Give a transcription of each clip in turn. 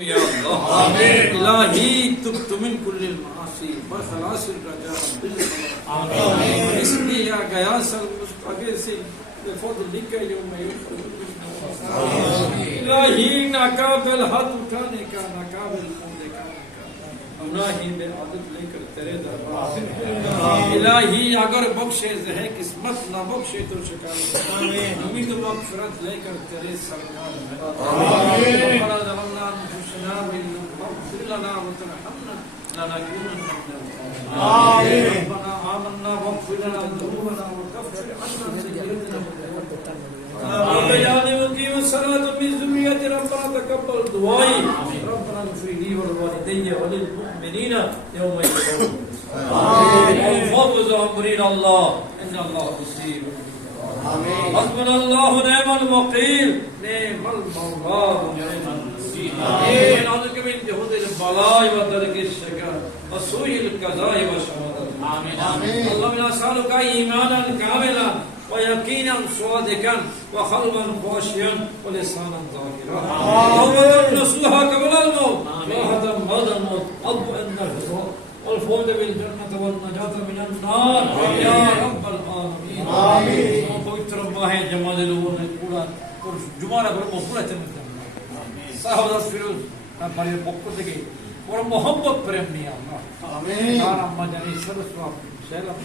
يا الله آمين إلهي تبت من كل المعاصي وخلاص الرجاء آمين اسمي يا غياث المستغيث بفضلك يوم يخرج إلهي ناقابل हाथ उठाने का नाकाबिल मुंह दिखाने का अल्लाही में आदत लेकर तेरे दरबार इलाही अगर बख्शे है किस्मत ना बख्शे तो शिकायत आमीन उम्मीद मगफिरत लेकर तेरे सरकार में आमीन रब्बना ज़लमना अनफुसना बिन मगफिर लना व तरहमना लनकुनन्ना आमीन रब्बना आमन्ना वगफिर लना ذنوبنا وكفر عنا سيئاتنا آمين मुकीम सलात मिन ज़ुर्रियति रब्बना तकब्बल दुआई रब्बना इग़फिर ली व लिवालिदैया व लिलमुमिनीन यौम यक़ूमुन आमीन फौज़ अमरीन अल्लाह इन्नल्लाह बसीर आमीन हस्बुनल्लाहु व नि'मल वकील नि'मल मौला व नि'मल नसीर आमीन नऊज़ु मिन जुहूदिल बला'i व दरकिश शकार व सूइल क़ज़ा'i व शहादत आमीन आमीन अल्लाहुम्मा नसअलुका ईमानन कामिलन ويقينا صادقا وقلبا خاشعا ولسانا ذاكرا توبة نصوحا قبل الموت راحة بعد الموت أطمئن الفوز والفوز بالجنة والنجاة من النار يا رب العالمين آمين পবিত্র মাহে জামালের উপরে পুরা জুমার পর পুরা চমৎকার সাহাবাত ফিরোজ তার বাড়ির পক্ষ থেকে বড় মোহাম্মত প্রেম নিয়ে আমরা আমিন আর আম্মা জানি সরস্বত সেলাম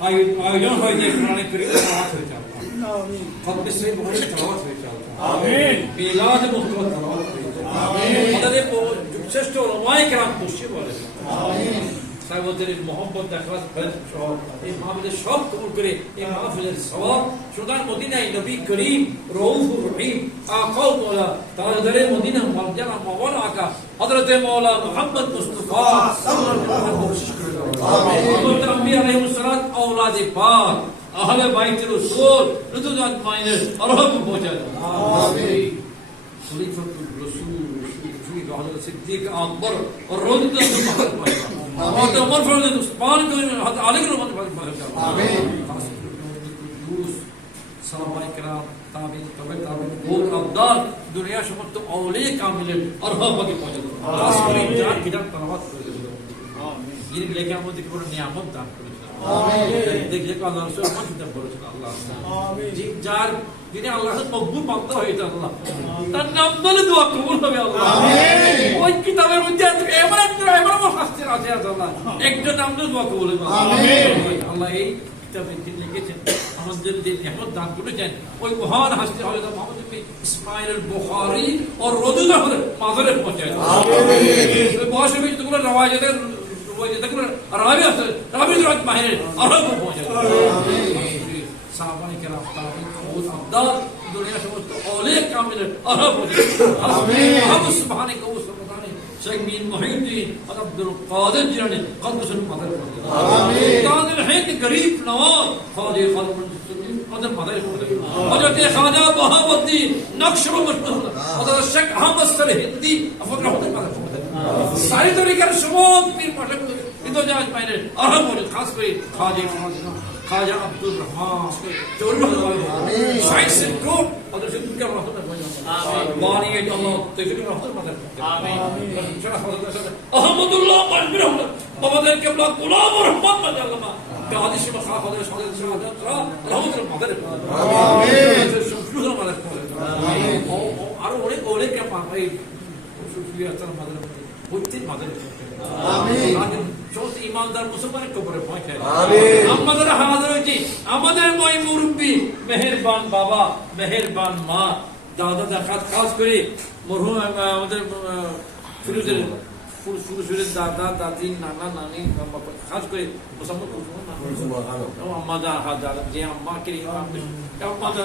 आयोजन हो जाए पुराने करीब तलावात हो जाता आमीन खत्म से बहुत तलावात हो जाता आमीन इलाज मुस्तफा तलावात हो जाता आमीन मदद श्रेष्ठ उलमाए किराम खुशी बोले आमीन साहिबদের मोहब्बत দেখাস ফেজ সব এই মাহফিলের সব কবুল করে এই মাহফিলের সওয়াব সুদান মদিনায় নবী করিম রউফুর রহিম আকাউ মাওলা তাজদারে মদিনা মাওলানা মাওলানা আকা হযরতে মাওলা মুহাম্মদ মুস্তাফা সাল্লাল্লাহু আলাইহি ওয়াসাল্লাম আমিন হযরত আম্বিয়া আলাইহিস সালাত औलाद पाक अहले বাইত রাসূল রুদুদাত মাইনের আরহাম পৌঁছা দাও আমিন খলিফাতুর রাসূল শুই হযরত সিদ্দিক আকবর और রুদুদাত মাহমুদ और उमर फरमान उस्मान को अली को आमीन साहबाए किराम ताबीन ताबीन बहुत अफदाल दुनिया समस्त औलिया कामिल अरहम के पहुंचे आसमानी जान की जान तलावत कर दो आमीन ये लेके हम देखो नियामत दान कर आमीन देखिए को अल्लाह से मत दान करो अल्लाह आमीन जी जार जिन्हें अल्लाह से मकबूल मांगता है तो अल्लाह তার নাম বলে দোয়া কবুল হবে আল্লাহ আমিন ওই কিতাবের মধ্যে এমন হাসির আছে আল্লাহ একটা নাম দিয়ে দোয়া কবুল হবে আমিন আল্লাহ এই কিতাবে দিন লিখেছেন আমাদের যে নিয়ামত দান করেছেন ওই মহান হাসির হযরত মুহাম্মদ বিন ইসমাঈল আল বুখারী और রদুদা হলে মাজারে পৌঁছায় আমিন ওই বয়সে যেগুলো রওয়ায়াতের যেগুলো রাবি আছে রাবি রাত মাহির আরব পৌঁছায় আমিন साहबाए किराम ताबीन बहुत अफदाल दुनिया समस्त औलिया कामिल अरहम आमीन हम सुभाने को सुभाने शेख मीर मोहिउद्दीन और अब्दुल कादिर जिलानी कद्दुसुल मदद आमीन कादिर है कि गरीब नवाज ख्वाजा खालिद मदद मदद हजरत ख्वाजा बहाउद्दीन नक्शबंदी हजरत शेख अहमद सरहिंदी अफर रहमत मदद सारी तरीके समस्त पीर पाठक इदोजाज पाइने अरहम खास कोई ख्वाजा अब्दुल रहमान शाइख से को और जिंदगी का रहमत आमीन वानी है अल्लाह तौफीक रहमत मदद आमीन शरफ अहमदुल्लाह मजबूर रहमत मदद के ब्लॉक गुलाम और रहमत मदद अल्लाह गादी से मखा खदा शहादत शहादत रहमत मदद आमीन शुक्र मदद आमीन और ओले के पाए शुक्रिया सर मदद बुद्धि मदद आमीन आज চলতে ইমানদার মুসলমানের কবরে পৌঁছায় আমিন আমাদের হাজির হয়েছি আমাদের মই মুরব্বি মেহেরবান বাবা মেহেরবান মা দাদা দেখাত কাজ করে মরহুম আমাদের ফিরোজের ফুরফুরের দাদা দাদি নানা নানি কাজ করে মুসলমান আম্মা দা হাজার যে আম্মা কে আম্মা দা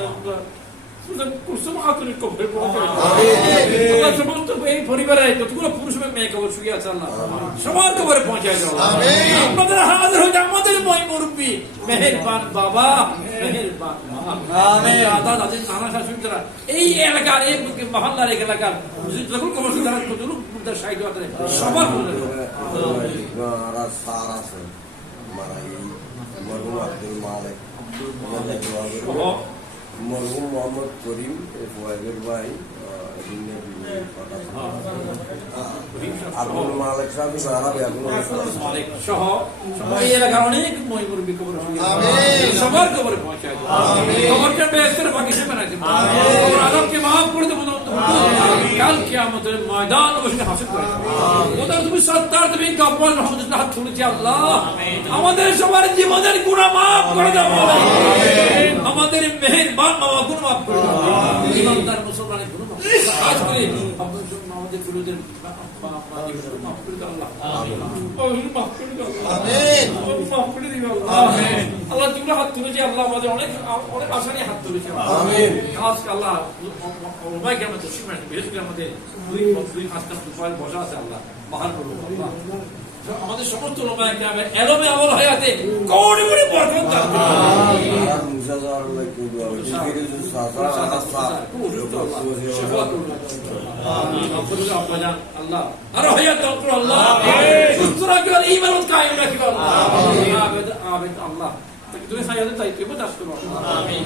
কুসুম আতুরি কবরে পৌঁছায় আমিন আল্লাহ সমস্ত এই পরিবারে যতগুলো পুরুষ এবং মেয়ে কবর শুয়ে আছে আল্লাহ সবার কবরে পৌঁছায় দাও আমিন আমাদের হাজির হয়ে আমাদের মই মুরব্বি মেহেরবান বাবা মেহেরবান মা আমিন দাদা দাদি নানা শাশুড়িরা এই এলাকার এই মহল্লার এলাকার যখন কবর শুয়ে আছে কতগুলো মুর্দার সাইড আছে সবার কবরে আর সারা আছে মারাই মরহুম আব্দুল মালিক মরহুম মোহাম্মদ করিম ফয়েজের ভাই আব্দুল মালিক সাহেব আরবি আব্দুল মালিক সহ এই এলাকার অনেক মুরব্বী কবর সবার কবরে পৌঁছায় কবরটা বেহেশতের বাগিচা বানায় দেব কবর আদমকে মাফ করে দেব কাল কিয়ামতের ময়দান বসে হাসিল করে ওটা তুমি সত্তার তুমি কবর রহমতুল্লাহ হাত তুলেছি আল্লাহ আমাদের সবার জীবনের গুনাহ মাফ করে দাও আমাদের মেহেরবান বাবা গুনাহ মাফ করে দাও ইমানদার মুসলমানের গুনাহ মাফ করে দাও আজ করে আমাদের গুরুদের মাফ করে দাও আল্লাহ আমিন মাফ করে দাও আমিন মাফ করে দিও আল্লাহ আমিন আল্লাহ তুমি হাত তুলেছি আল্লাহ আমাদের অনেক অনেক আশা নিয়ে হাত তুলেছি আমিন আজকে আল্লাহ ওমাই কেমন তো শিখবেন বিশেষ করে আমাদের দুই পাঁচটা দুপায় বসা আছে আল্লাহ বাহার করবো আল্লাহ আমাদের সমস্ত লোমায় গ্রামে এলমে আমল হায়াতে কোটি কোটি বরকত দান করুন আর মুজাজার লাইক আল্লাহ আর হায়াত দান করুন আল্লাহ সুস্থ রাখুন ঈমান কায়েম রাখুন আল্লাহ আবেদ আল্লাহ তাকে তুমি হায়াতে তাই কেবল দাস করুন আমিন